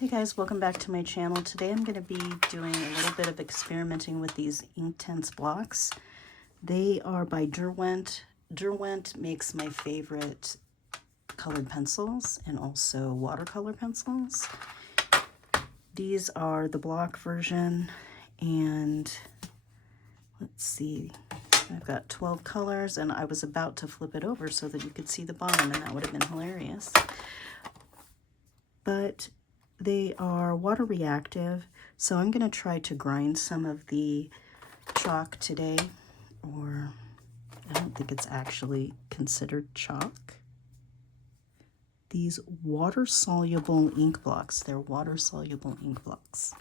Hey guys, welcome back to my channel. Today I'm going to be doing a little bit of experimenting with these Inktense blocks. They are by Derwent. Derwent makes my favorite colored pencils and also watercolor pencils. These are the block version, and let's see, I've got 12 colors, and I was about to flip it over so that you could see the bottom, and that would have been hilarious. But they are water reactive, so I'm going to try to grind some of the chalk today, or I don't think it's actually considered chalk. These water-soluble ink blocks, they're water-soluble ink blocks.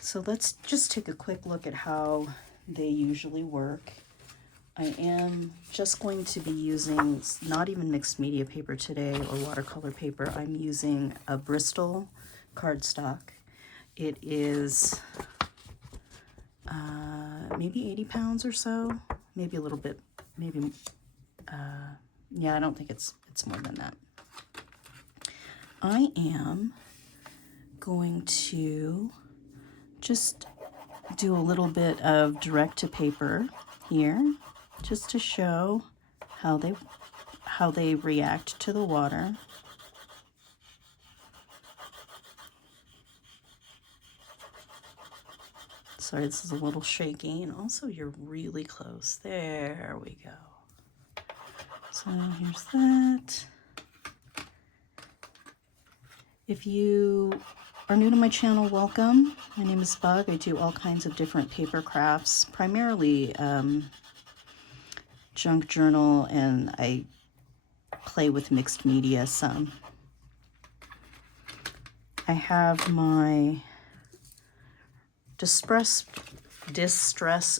So let's just take a quick look at how they usually work. I am just going to be using not even mixed media paper today or watercolor paper. I'm using a Bristol cardstock. It is maybe 80 pounds or so, maybe a little bit, maybe, yeah, I don't think it's more than that. I am going to just do a little bit of direct to paper here, just to show how they react to the water. Sorry, this is a little shaky, and also you're really close. There we go. So here's that. If you are new to my channel, welcome. My name is Bug. I do all kinds of different paper crafts, primarily junk journal, and I play with mixed media some. I have my distress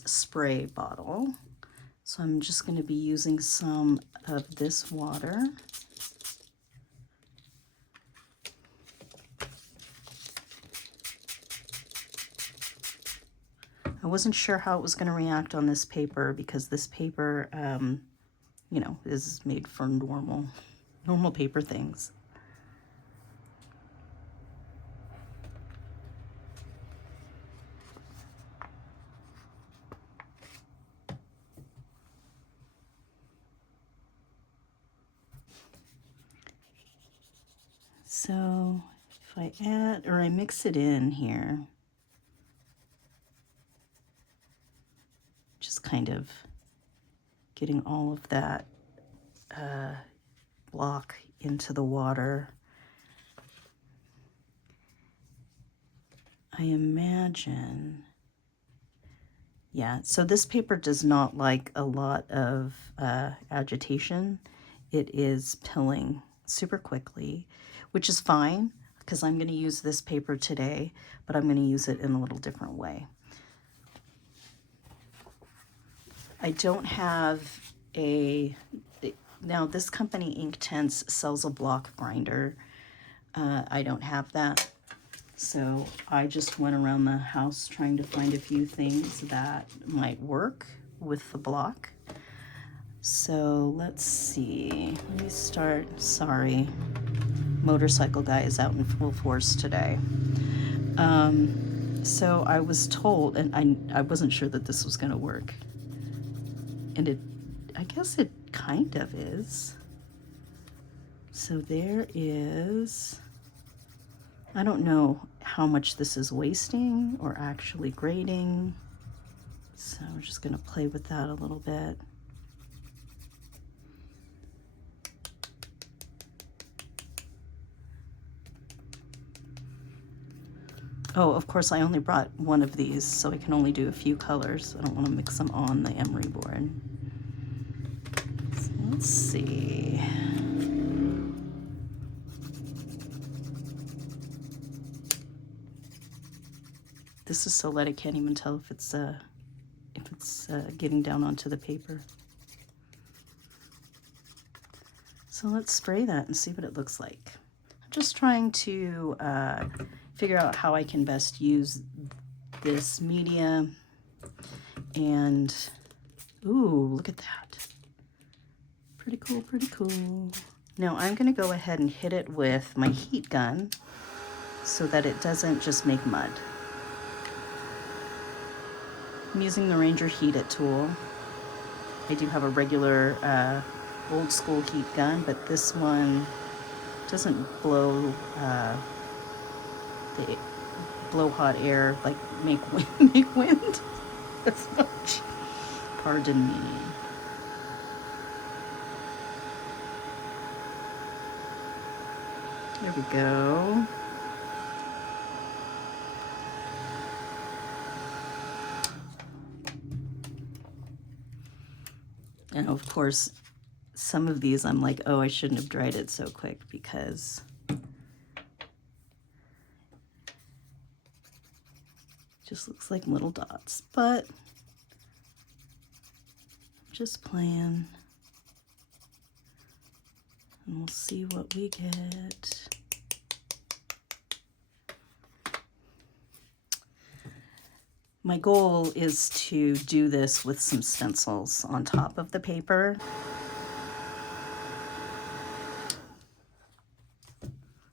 spray bottle, so I'm just going to be using some of this water. I wasn't sure how it was going to react on this paper, because this paper, you know, is made for normal paper things. So if I add, or I mix it in here, just kind of getting all of that block into the water. I imagine, yeah, so this paper does not like a lot of agitation. It is pilling super quickly, which is fine, because I'm going to use this paper today, but I'm going to use it in a little different way. I don't have now this company Inktense sells a block grinder. I don't have that. So I just went around the house trying to find a few things that might work with the block. So let's see, let me start. Sorry, motorcycle guy is out in full force today. So I was told, and I wasn't sure that this was going to work. And I guess it kind of is. So there is, I don't know how much this is wasting or actually grading. So we're just going to play with that a little bit. Oh, of course, I only brought one of these, so I can only do a few colors. I don't want to mix them on the emery board. So let's see. This is so light I can't even tell if it's getting down onto the paper. So let's spray that and see what it looks like. I'm just trying to figure out how I can best use this media. And ooh, look at that. Pretty cool, pretty cool. Now I'm going to go ahead and hit it with my heat gun so that it doesn't just make mud. I'm using the Ranger Heat It tool. I do have a regular old school heat gun, but this one doesn't blow blow hot air, like make wind as much. Pardon me. There we go. And of course, some of these I'm like, oh, I shouldn't have dried it so quick because it just looks like little dots, but just playing. And we'll see what we get. My goal is to do this with some stencils on top of the paper.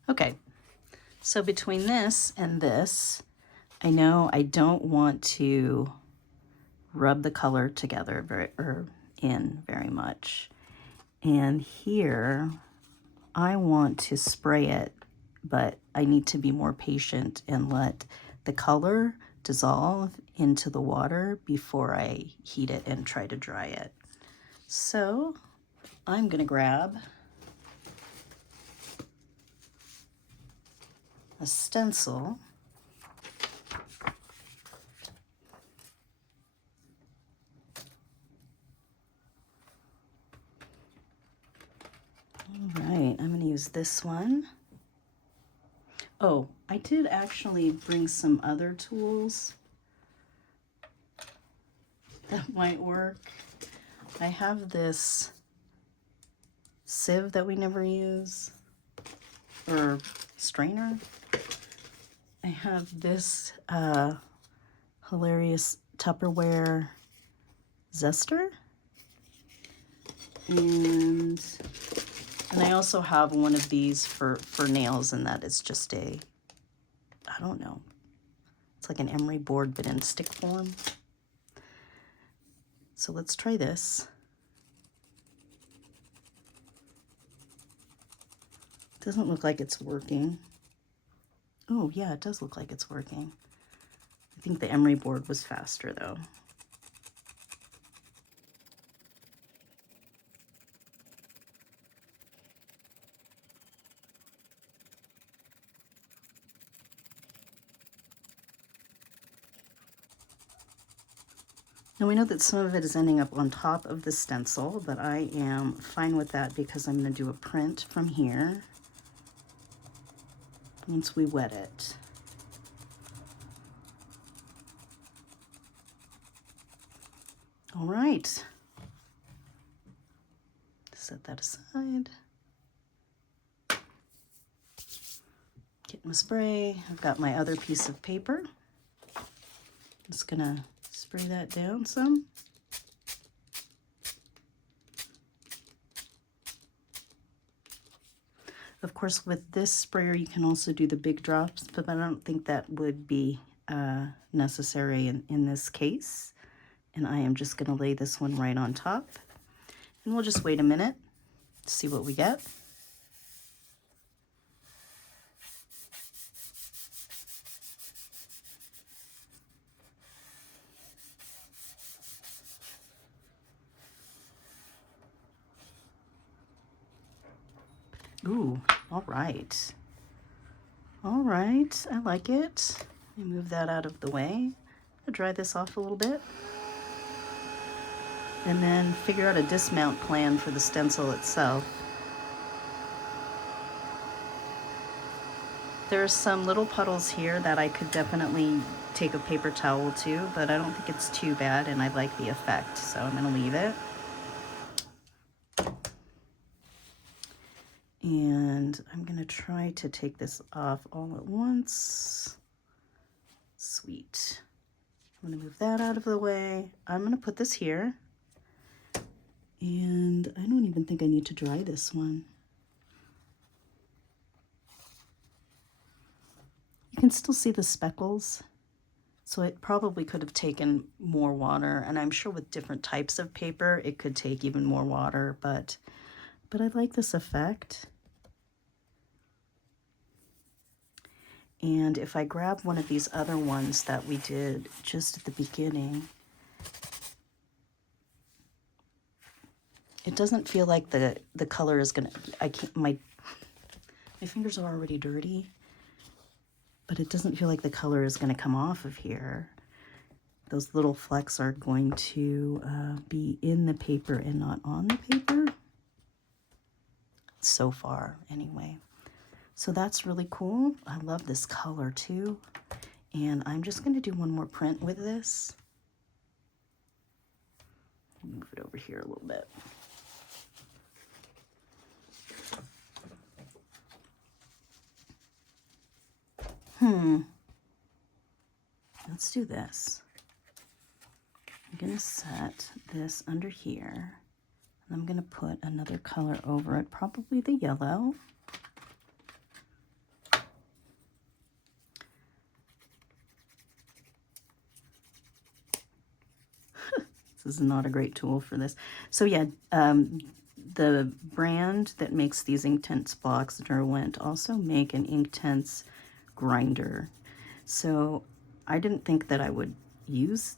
Okay, so between this and this, I know I don't want to rub the color together very much. And here, I want to spray it, but I need to be more patient and let the color dissolve into the water before I heat it and try to dry it. So I'm gonna grab a stencil. All right, I'm gonna use this one. Oh, I did actually bring some other tools that might work. I have this sieve that we never use, or strainer. I have this hilarious Tupperware zester. And I also have one of these for nails, and that is just I don't know, it's like an emery board but in stick form. So let's try this. Doesn't look like it's working. Oh yeah, it does look like it's working. I think the emery board was faster though. Now we know that some of it is ending up on top of the stencil, but I am fine with that because I'm going to do a print from here once we wet it. All right. Set that aside. Get my spray. I've got my other piece of paper. Just gonna spray that down some. Of course, with this sprayer, you can also do the big drops, but I don't think that would be necessary in this case. And I am just gonna lay this one right on top. And we'll just wait a minute to see what we get. Ooh, all right. All right, I like it. Let me move that out of the way. I'll dry this off a little bit. And then figure out a dismount plan for the stencil itself. There's some little puddles here that I could definitely take a paper towel to, but I don't think it's too bad, and I like the effect, so I'm gonna leave it. And I'm gonna try to take this off all at once. Sweet. I'm gonna move that out of the way. I'm gonna put this here. And I don't even think I need to dry this one. can still see the speckles. So it probably could have taken more water, and I'm sure with different types of paper it could take even more water, but I like this effect. And if I grab one of these other ones that we did just at the beginning, it doesn't feel like the color is gonna, I can't, my fingers are already dirty, but it doesn't feel like the color is gonna come off of here. Those little flecks are going to be in the paper and not on the paper. So far, anyway. So that's really cool. I love this color too. And I'm just going to do one more print with this. Move it over here a little bit. Let's do this. I'm going to set this under here. And I'm going to put another color over it, probably the yellow. This is not a great tool for this. So yeah, the brand that makes these Inktense blocks, Derwent, also make an Inktense grinder. So I didn't think that I would use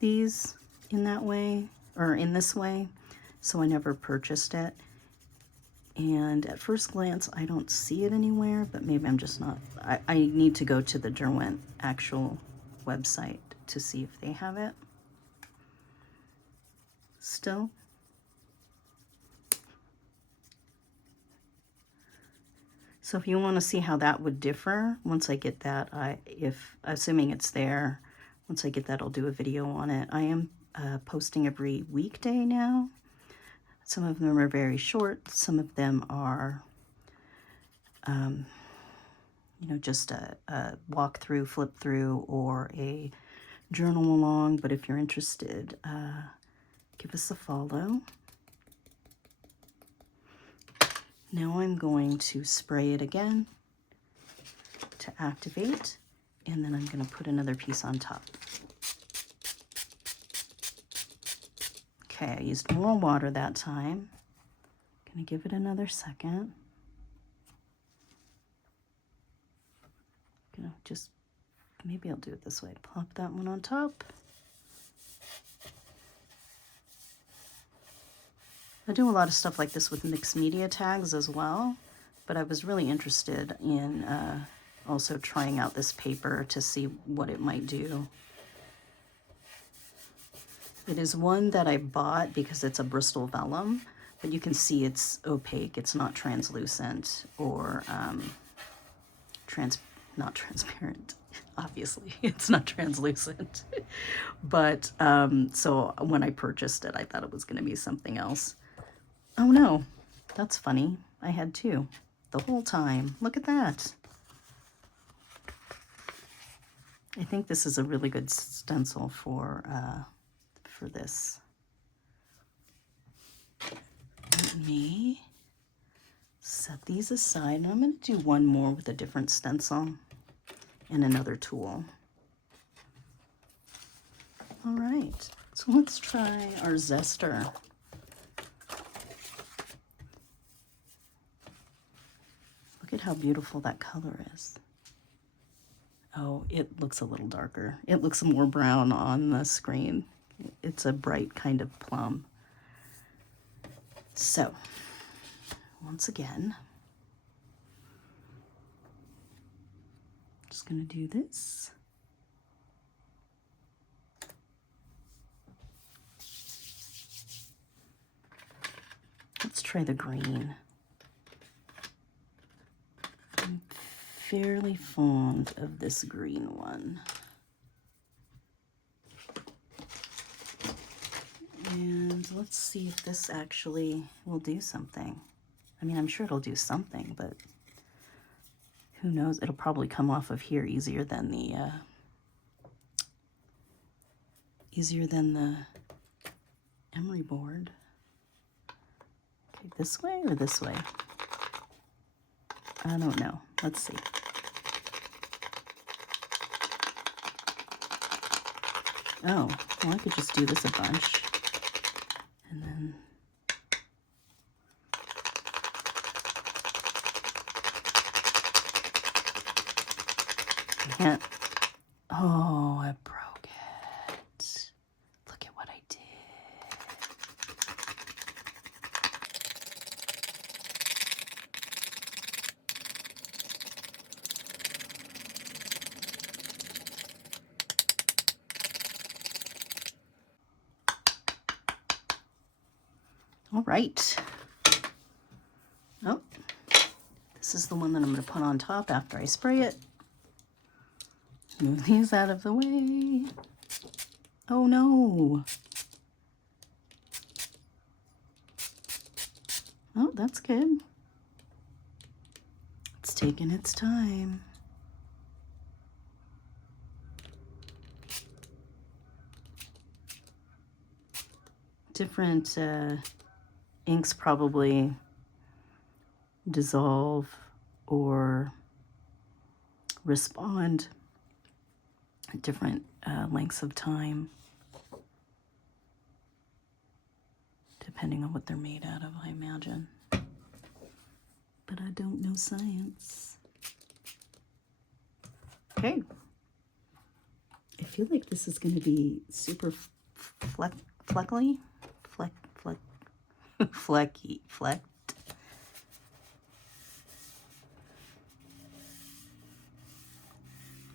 these in that way, or in this way, so I never purchased it. And at first glance, I don't see it anywhere, but maybe I'm just not, I need to go to the Derwent actual website to see if they have it still. So if you want to see how that would differ, once I get that, assuming it's there, once I get that, I'll do a video on it. I am posting every weekday now. Some of them are very short. Some of them are, you know, just a walk through, flip through, or a journal along. But if you're interested, give us a follow. Now I'm going to spray it again to activate, and then I'm going to put another piece on top. Okay, I used more water that time. Gonna give it another second. Gonna just, maybe I'll do it this way. Plop that one on top. I do a lot of stuff like this with mixed media tags as well, but I was really interested in also trying out this paper to see what it might do. It is one that I bought because it's a Bristol vellum, but you can see it's opaque. It's not translucent or not transparent. Obviously, it's not translucent. But so when I purchased it, I thought it was going to be something else. Oh no, that's funny. I had two the whole time. Look at that. I think this is a really good stencil for this. Let me set these aside. And I'm going to do one more with a different stencil and another tool. All right, so let's try our zester. Look at how beautiful that color is. Oh, it looks a little darker. It looks more brown on the screen. It's a bright kind of plum. So, once again, just going to do this. Let's try the green. I'm fairly fond of this green one. And let's see if this actually will do something. I mean, I'm sure it'll do something, but who knows? It'll probably come off of here easier than the emery board. Okay, this way or this way? I don't know. Let's see. Oh, well, I could just do this a bunch. And then can't. Oh, I broke it. Look at what I did. All right. Oh, this is the one that I'm going to put on top after I spray it. Move these out of the way. Oh no. Oh, that's good. It's taking its time. Different inks probably dissolve or respond at different lengths of time, depending on what they're made out of, I imagine. But I don't know science. Okay. I feel like this is going to be super flecky. Flecked.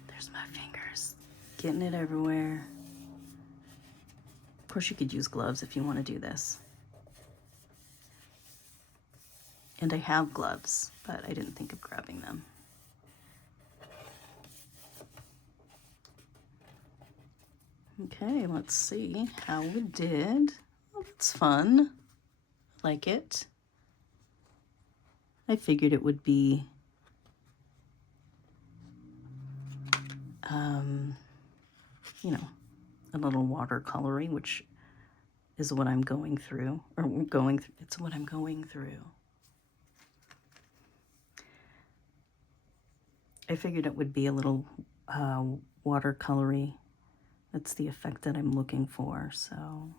There's my fingers. Getting it everywhere. Of course, you could use gloves if you want to do this. And I have gloves, but I didn't think of grabbing them. Okay, let's see how we did. Oh, that's fun. Like it. I figured it would be you know, a little watercolory, which is what I'm going through, it's what I'm going through. I figured it would be a little watercolory. That's the effect that I'm looking for, so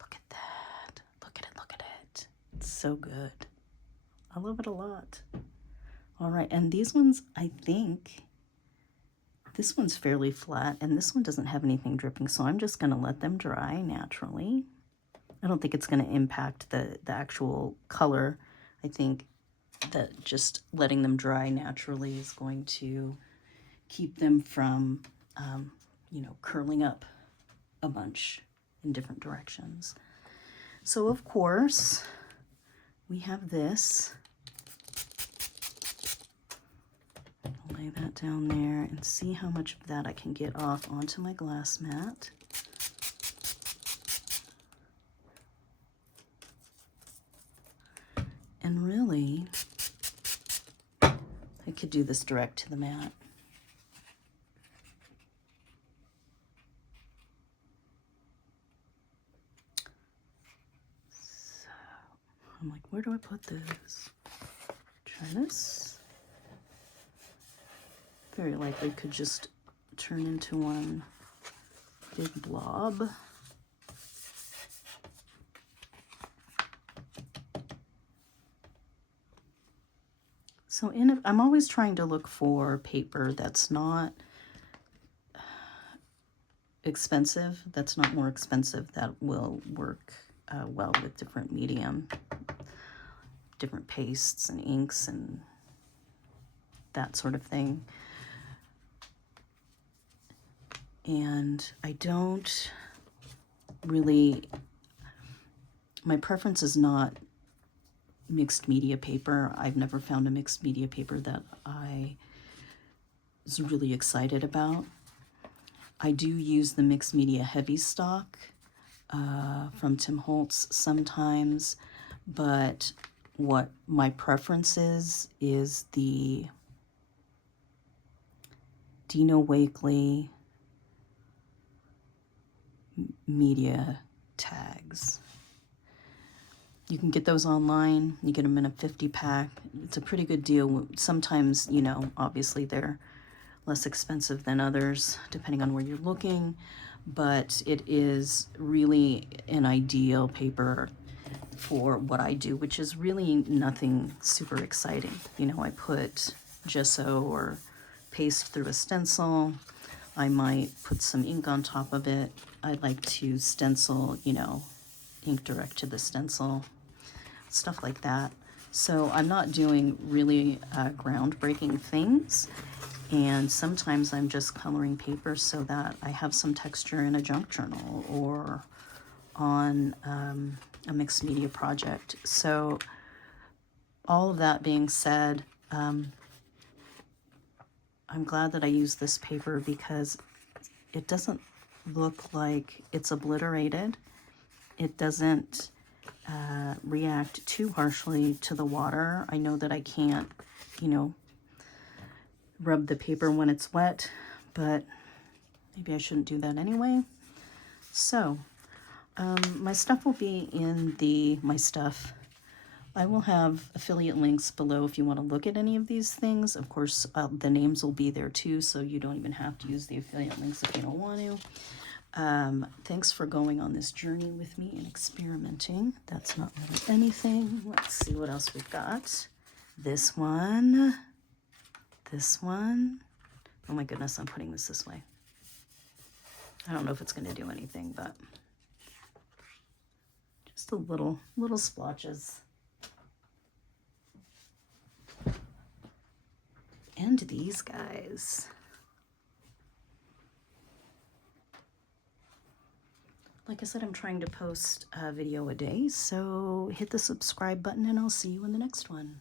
look at that. Look at it. It's so good. I love it a lot. All right, and these ones, I think, this one's fairly flat, and this one doesn't have anything dripping, so I'm just going to let them dry naturally. I don't think it's going to impact the actual color. I think that just letting them dry naturally is going to keep them from, you know, curling up a bunch in different directions. So, of course, we have this. I'll lay that down there and see how much of that I can get off onto my glass mat. And really, I could do this direct to the mat. So, I'm like, where do I put this? Try this. Very likely could just turn into one big blob. So I'm always trying to look for paper that's not expensive, that's not more expensive, that will work well with different medium, different pastes and inks and that sort of thing. And I don't really, my preference is not mixed media paper. I've never found a mixed media paper that I was really excited about. I do use the mixed media heavy stock from Tim Holtz sometimes, but what my preference is the Dino Wakley media tags. You can get those online. You get them in a 50-pack. It's a pretty good deal. Sometimes, you know, obviously they're less expensive than others, depending on where you're looking. but it is really an ideal paper for what I do, which is really nothing super exciting. You know, I put gesso or paste through a stencil. I might put some ink on top of it. I like to stencil, you know, ink direct to the stencil, stuff like that. So I'm not doing really groundbreaking things. And sometimes I'm just coloring paper so that I have some texture in a junk journal or on a mixed media project. So all of that being said, I'm glad that I used this paper because it doesn't look like it's obliterated. It doesn't react too harshly to the water. I know that I can't, you know, rub the paper when it's wet, but maybe I shouldn't do that anyway. So my stuff will be in my stuff. I will have affiliate links below if you want to look at any of these things. Of course, the names will be there too, so you don't even have to use the affiliate links if you don't want to. Thanks for going on this journey with me and experimenting. That's not really anything. Let's see what else we've got. This one. This one. Oh my goodness, I'm putting this way. I don't know if it's going to do anything, but just a little splotches. And these guys. Like I said, I'm trying to post a video a day, so hit the subscribe button and I'll see you in the next one.